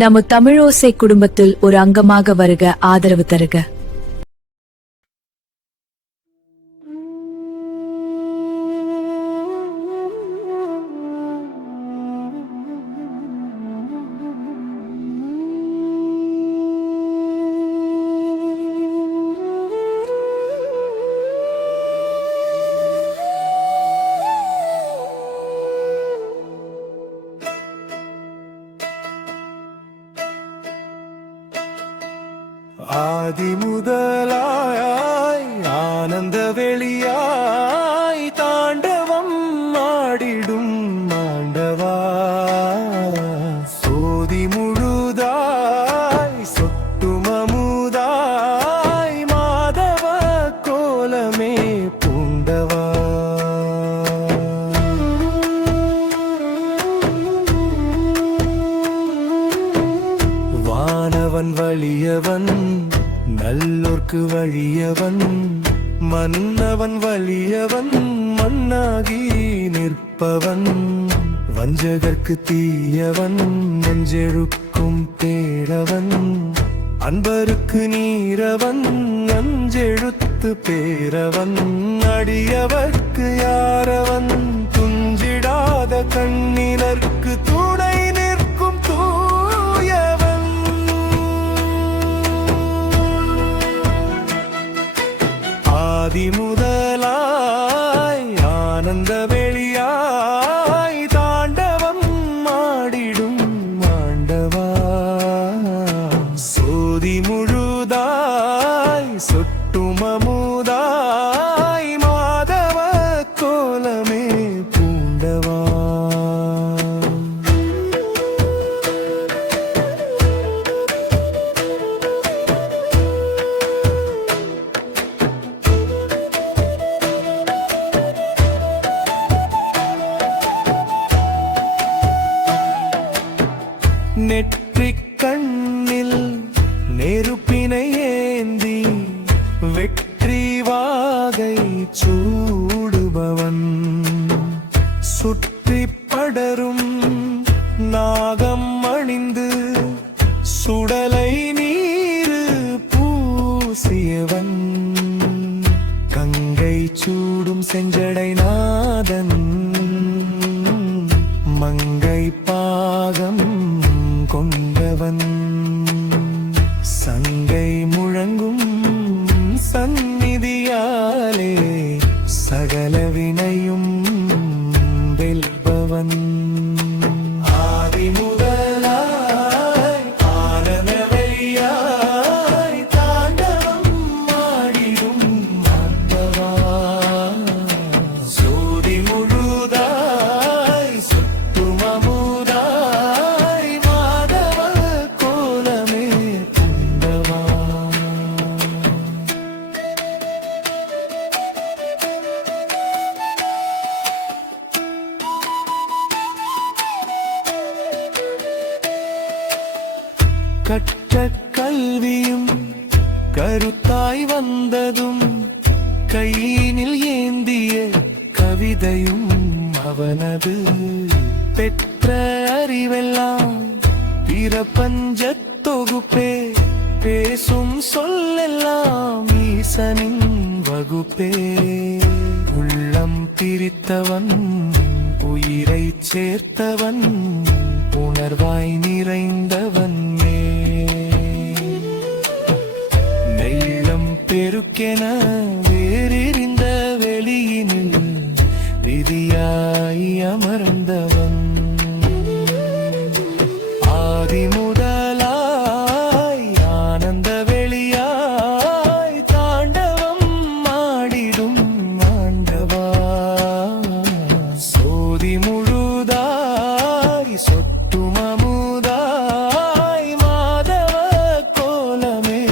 நம்ம தமிழோசை குடும்பத்தில் ஒரு அங்கமாக வருக, ஆதரவு தருக. ஆதி முதலாய் ஆனந்த வெளியாய் தாண்டவம் ஆடிடும் ஆண்டவா, சோதி முழுதாய் சொட்டும் அமுதாய் மாதவ கோலமே பூண்டவா. வானவன் வலியவன் நல்லோர்க்கு வழியவன், மன்னவன் வலியவன் மண்ணாகி நிற்பவன், வஞ்சகர்க்கு தீயவன் நெஞ்செழுக்கும் பேரவன், அன்பருக்கு நீரவன் நஞ்செழுத்து பேரவன், அடியவர்க்கு யாரவன் துஞ்சிடாத கண்ணினர்க்கு துணை நிற்கும் தூயவன். ஆதி முதலாய் ஆனந்த வெளியாய் தாண்டவம் ஆடிடும் ஆண்டவா, சோதி முழுதாய் சொட்டும் அமுதாய் மாதவ கோலமே பூண்டவா. நெற்றிக் கண்ணில் நெருப்பினை ஏந்தி வெற்றி வாகை சூடுபவன், சுற்றி படரும் நாகம் அணிந்து சுடலை நீரு பூசியவன், கங்கை சூடும் செஞ்சடை நாதன் மங்கை பாகம் கொண்டவன், சங்கை முழங்கும் சந்நிதியாலே சகல வினையும் வெல்பவன். ஆதி முதலாய் ஆனந்த வெளியாய் தாண்டவம் ஆடிடும் ஆண்டவா, சோதி முழுதாய் சொட்டும் அமுதாய் மாதவ கோலமே பூண்டவா. கற்ற கல்வியும் கருத்தாய் வந்ததும் கையினில் ஏந்திய கவிதையும் அவனது, பெற்ற அறிவெல்லாம் பிரபஞ்சத் தொகுப்பே, பேசும் சொல்லெல்லாம் ஈசனின் வகுப்பே, உள்ளம் பிரித்தவன் உயிரை சேர்த்தவன் உணர்வாய் நிறைந்தவன், நெய்ளம் பெருக்கென வேறிருந்த வெளியினில் விதியாய் அமர்ந்தவன். ஆதி முதலாய் ஆனந்த வெளியாய் தாண்டவம் ஆடிடும் ஆண்டவா, சோதி முழுதாய் சொட்டும் அமுதாய் மாதவ கோலமே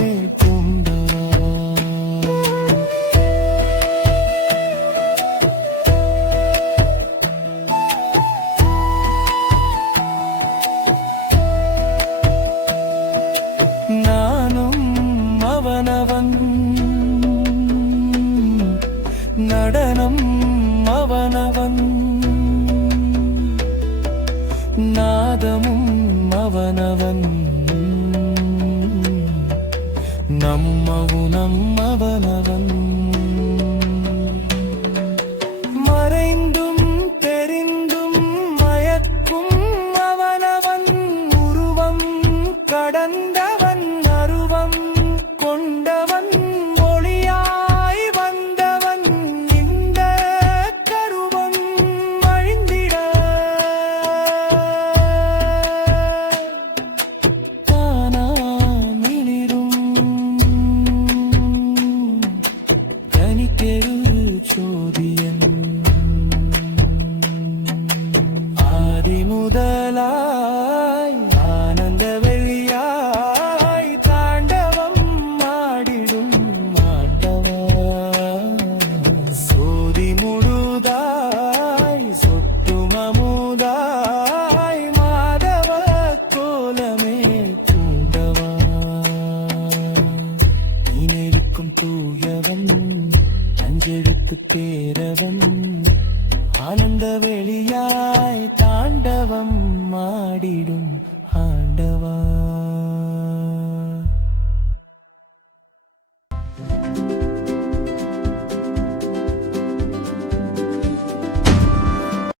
பூண்டவா. அவனவன் நம்மவுனம் அவனவன் மறைந்தும் தெரிந்தும் மயக்கும் அவனவன் உருவம் கடந்தவன் அருவம் கொண்டவன் ஒளியாய் வந்தவன் இந்த கருவம் அழிந்திட தானா மிளிரும் தனிக்கெரு சோதியன் ஆதி முதலாய் ஆனந்த வெளியாய் தாண்டவம் ஆடிடும் ஆண்டவா சோதி முழுதாய் சொட்டும் அமுதாய் மாதவ கோலமே தூண்டவா நீனெருக்கும் தூயவன் அஞ்செழுத்து பேரவன் ஆனந்த வெளியாய் தாண்டவம் ஆடிடும்